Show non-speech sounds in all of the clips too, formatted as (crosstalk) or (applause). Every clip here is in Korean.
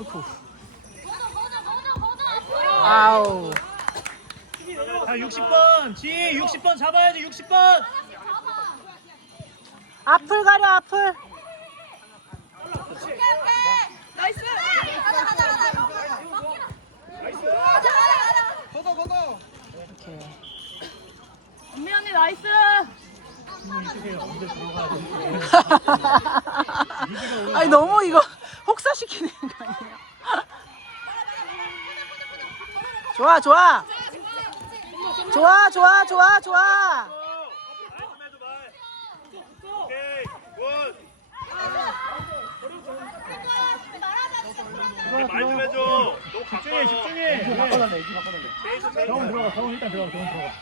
어이쿠. 아우. 자 60번 지 60번 잡아야지 60번 앞을 가려 앞을. 나이스. 가자 가자 가자. 가자 가자. 걷어 걷어 이렇게. 은미 언니 나이스. (laughs) 아니 너무 이거 혹사시키는 거 아니에요? 좋아 좋아. 좋아 좋아 좋아 좋아. 오케이 굿말좀 해줘 너 집중해 집중해 바꿔달래 이지 바꿔달래 정원 들어가 정원 일단 들어가 정원 들어가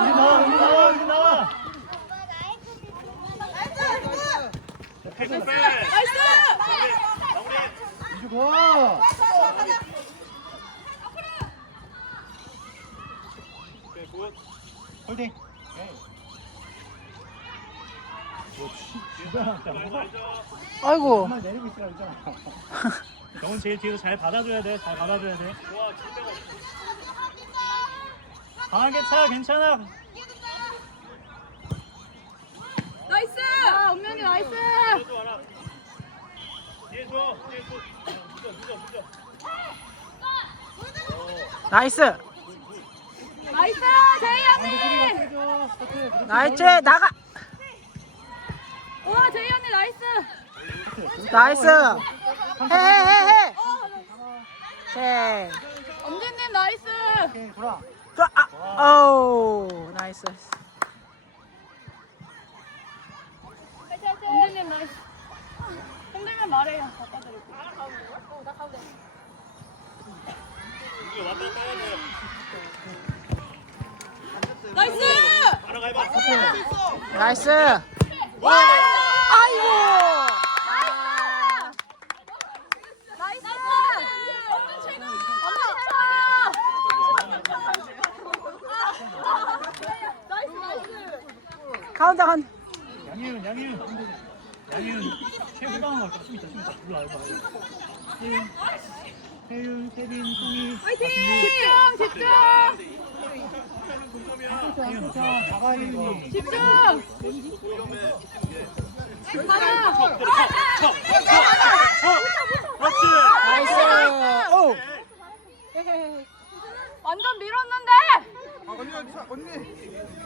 여기 나와 여기 나와 여기 나와 가 오케이 굿 홀딩 아이고. 내리고 있으라 했잖아 정원 제일 뒤에서 잘 받아줘야 돼 잘 받아줘야 돼. 강하게 차 괜찮아 나이스. 아, 언니 나이스. 나이스. 나이스. 제이 언니. 나이스 나가. 와 제이 언니 나이스. 나이스. 해. 엄진님 나이스. 오케이 돌아 또 아. 오 나이스. 말해요. 바꿔드릴게요. 돼 나이스. 나이스. 아이고. 나이스 나이스. 가운데 간. 양희은 양희은 양희은 최후방 갈까 좀 있다 좀 있다 일로 와봐 혜윤 혜윤 세빈 송이 집중 집중 혜윤 자 이거 집중. 가자. 그렇지 나이스. 오. 완전 밀었는데. 아 언니 언니 언니.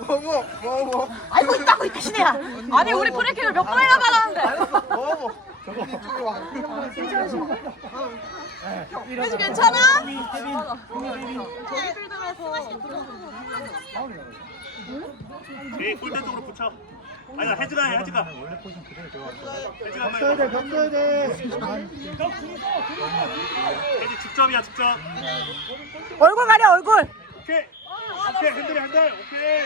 어머 어머 알고 있다고 이 대신이야. 아니 우리 프리킥을 몇 번이나 받았는데. 어머 저기 이쪽으로 와. 그래서 괜찮아? 저기 골대 쪽으로 붙여. 해 원래 포지션 그대로 들어갔어 혜지가 벽 써야 돼, 벽 써야 돼. 혜지 직접이야 직접. 얼굴 가려 얼굴. 오케이 오케이 핸들이 한달. 오케이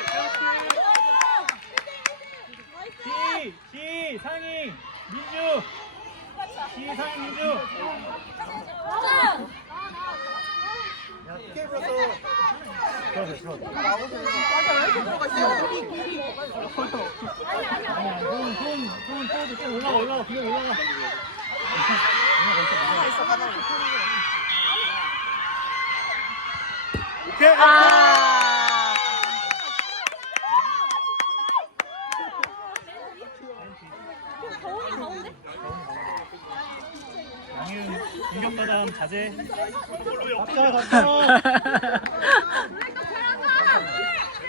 지, 지, 상희, 민주. 지, 상희, 민주. 오케이 아. 공격받아 자제. (laughs)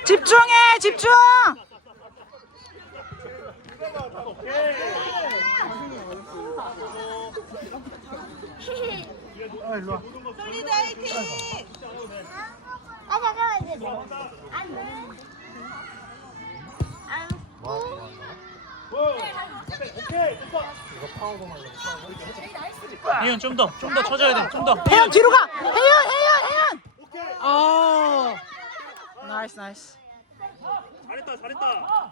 집중해 집중. 아, 일로 와. 아 잠깐만 이제 안 돼. 혜윤 좀더 좀 더 쳐줘야 돼 좀 더 혜연 뒤로 가. 혜연 혜연 혜연. 어. 나이스 나이스. 잘했다 잘했다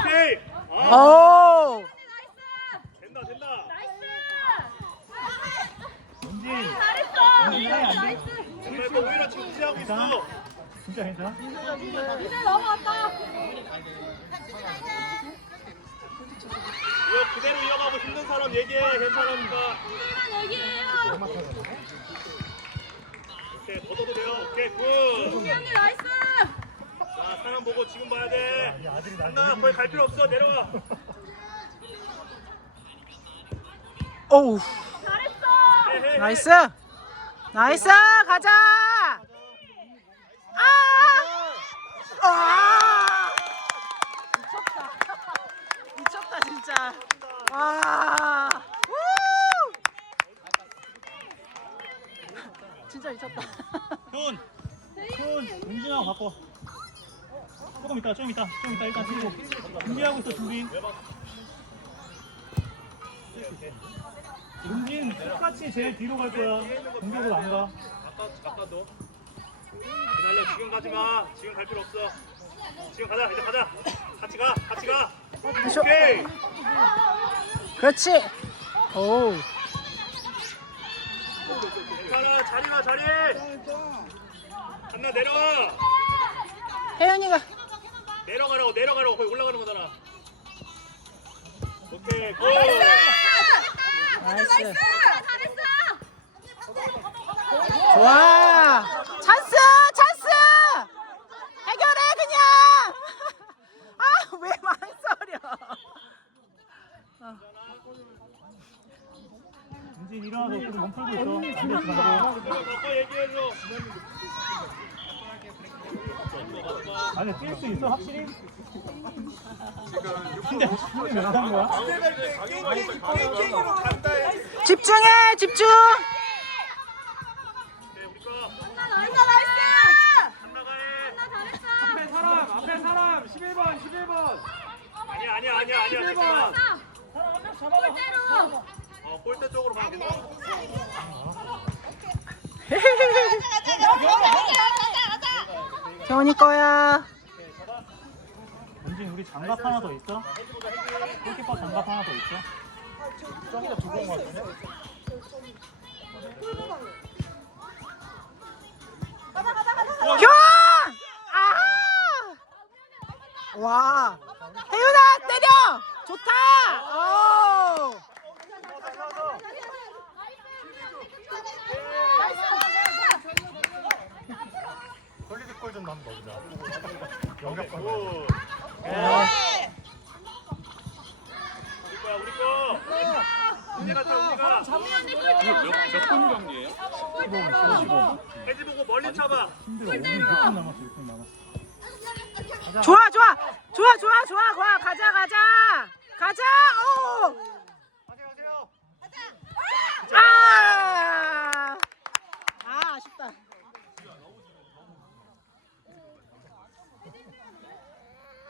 오케이 아 오. 된다 된다 나이스. 은진 잘했어. 오히려 정지하고 있어 진짜 괜찮아? 이제 넘어왔다. 이거 그대로 이어가고 힘든 사람 얘기해 괜찮으니까 오케이 걷어도 돼요 오케이 굿 언니 나이스. 자, 사람 보고 지금 봐야 돼. 하나 거기 갈 필요 없어. 내려와. 해, 해. 나이스. 나이스. 가자. 아! 아! 미쳤다. 미쳤다 진짜. 와. 우! 진짜 미쳤다. 효은, 효은, 은진하고 바꿔. 조금 있다, 좀 있다, 좀 있다. 일단 준비. 준비하고 있어, 준비. 은진 똑같이 제일 뒤로 갈 거야. 공격을 안 가. 아까 아까도. 기다려, 지금 가지 마. 지금 갈 필요 없어. 지금 가자, 이제 가자. 같이 가, 같이 가. 쇼. 오케이. 그렇지. 오. 괜찮아, 자리 가, 자리. 한나 내려와. 혜연이가 내려가라고, 내려가라고. 거기 올라가는 거잖아. 오케이, 고. 나이스. 잘했어. 좋아. 찬스, 찬스. 해결해 그냥. 아, 왜 망설여? 은진 일어나서 좀 몸풀고 있어. 얘기해줘. 아니 뛸 수 있어 확실히? 근데 근데 거야? 집중해, 집중. 네, 나이스 나이스. 한나가 해. 앞에 사람, 앞에 사람. 11번, 11번. 아니야 아니야 아니야 아니야. 괜찮아. 골대로. 어 골대 쪽으로 가면 된다. 경훈이 (laughs) 거야. 은진 우리 장갑 하나 더 있어? 골키퍼 장갑 하나 더 있어? 저기다 두고 온거 같은데? 아! 와. 혜윤아 때려. 좋다. 오. 콜리드 좀 한번 넣자. 영역 오. 네. 우리 거야 우리 거. 우리가 차 우리가. 몇분 경기예요? 해지 보고 멀리 차봐. 좋아, 좋아. 좋아, 좋아, 좋아. 와, 가자, 가자. 가자. 오. 가세요 가세요. 아! 아, 아쉽다.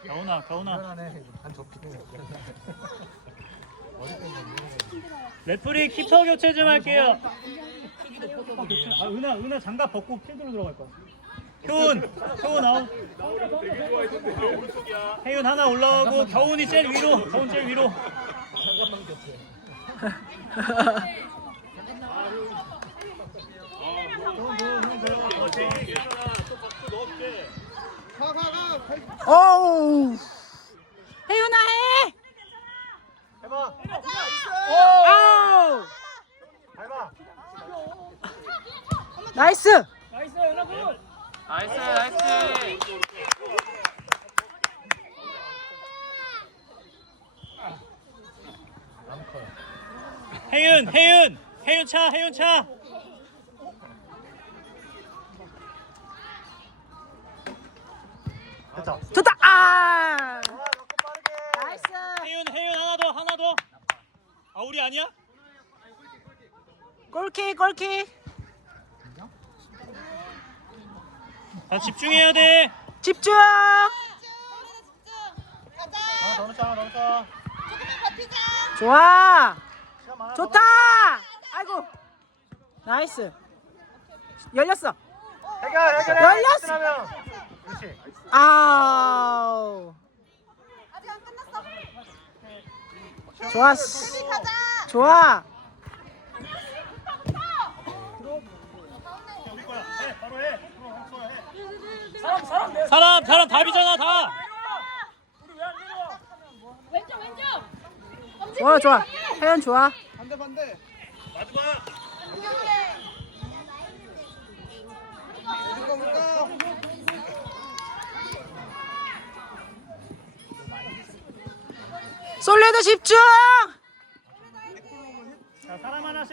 가훈아 가훈아. 레프리 키퍼 교체 좀 할게요. 아 은하 은하 장갑 벗고 필드로 들어갈 거야. 효은 효은 아웃. 혜윤 하나 올라오고 겨훈이 제일 위로 겨훈 제일 위로. 가, 가, 가. 오우. 혜윤아 해. 해봐. 오우. 해봐. 나이스. 나이스 나이스 혜윤 혜윤 혜윤 차 혜윤 차. 됐다. 좋다. 아. 나이스. 혜윤 혜윤 하나 더 하나 더. 아 우리 아니야? 골킥, 골킥. 아 집중해야 돼. 집중. 하나 더 넣자 하나 더 넣자. 좋아. 시간 많아. 좋다. 아이고. 나이스. 열렸어. 해결 해결해. 열렸어. 끝나면. 그렇지. 아우. 좋았어. 좋아. 우리 거야. 해 바로 해. 해. 사람 사람 내 사람 사람 답이잖아 다. 왼쪽 왼쪽. 좋아 좋아 혜연 좋아 반대 반대 마지막. 누가 볼까 솔리드 집중.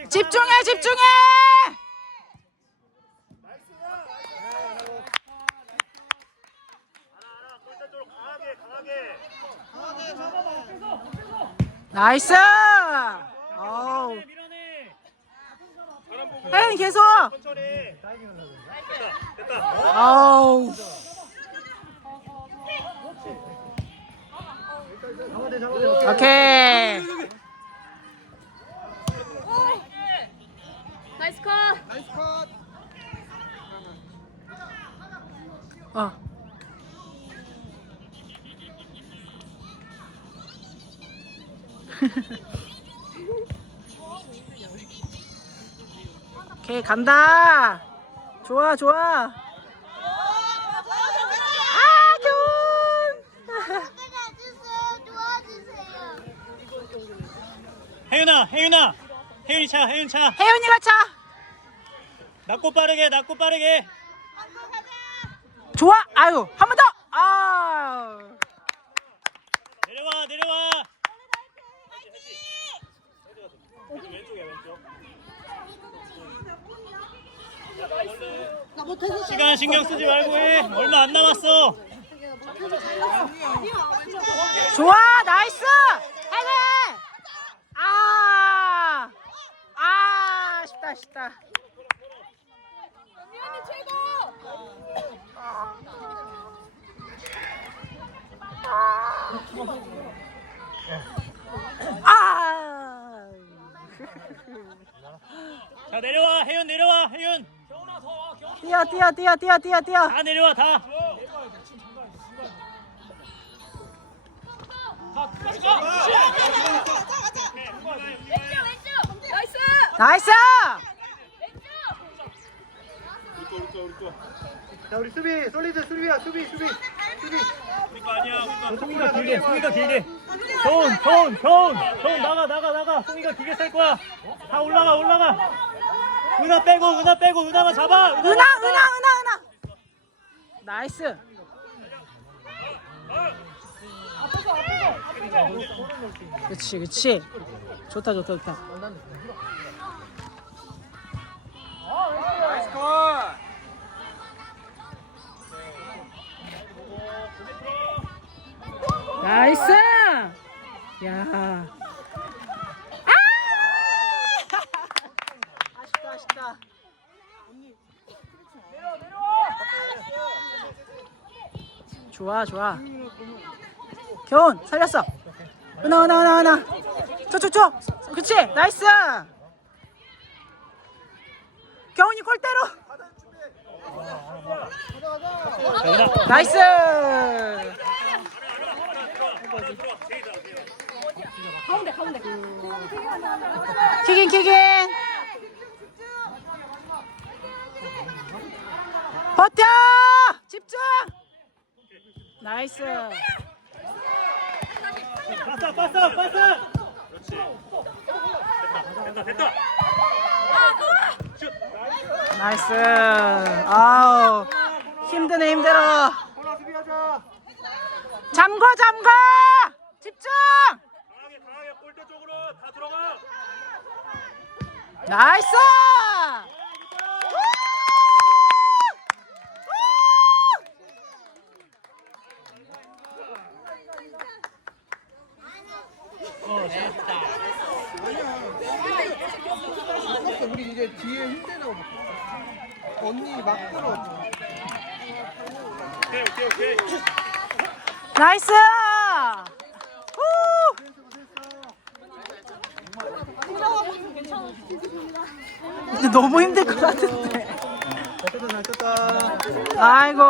집중해 집중해. 나이스 어우. 혜연 계속. 어우 오케이. 나이스 컷. 나이스 컷 어. (laughs) 오케이 간다. 좋아 좋아 아 교훈 도와주세요. 도와주세요. 혜윤아, 혜윤아. 혜윤이 차, 혜윤 차. 혜연이가 차 낮고 빠르게, 낮고 빠르게. 좋아 아유 한 번 더 아. 내려와, 내려와. 왼쪽이야, 왼쪽. 시간 신경 쓰지 말고 해. 얼마 안 남았어. 좋아 나이스 해내 아, 아 쉽다 쉽다 아 자, 내려와. 혜윤 내려와. 혜윤. 뛰어 뛰어 뛰어 뛰어 뛰어 뛰어 다 내려와, 다. 나이스. 나이스 자 우리 수비 솔리드 수비야 수비 수비 수비 우리거 아니야. 송이가 길게, 송이가 길게. 좋은, 좋은, 좋은, 좋은 나가, 나가, 나가. 송이가 길게 셀 거야. 다 올라가, 올라가. 은하 빼고, 은하 빼고, 은하만 잡아. 은하 은하 은하 은하 나이스 그렇지 그렇지 좋다 좋다 좋다 좋아 좋아. 겨운 살렸어. 은하 은하 은하 은하. 저저저 그치? 나이스. 겨운이 골대로. 나이스. 가운데 가운데. 킥인 킥인. 버텨! 집중 나이스 빠싸, 빠싸, 빠싸. 그렇지. 됐다, 됐다, 됐다. 슛. 나이스 아우 힘드네 힘들어 수비하자 잠궈 잠궈 집중 강하게, 강하게 골대 쪽으로 다 들어가. 나이스 끝났어 우리 이제 뒤에 힘내라고 언니 막 끌어 오케이, 오케이, 오케이. 나이스 후! 근데 너무 힘들 것 같은데. 잘 쳤다 잘 쳤다. 아이고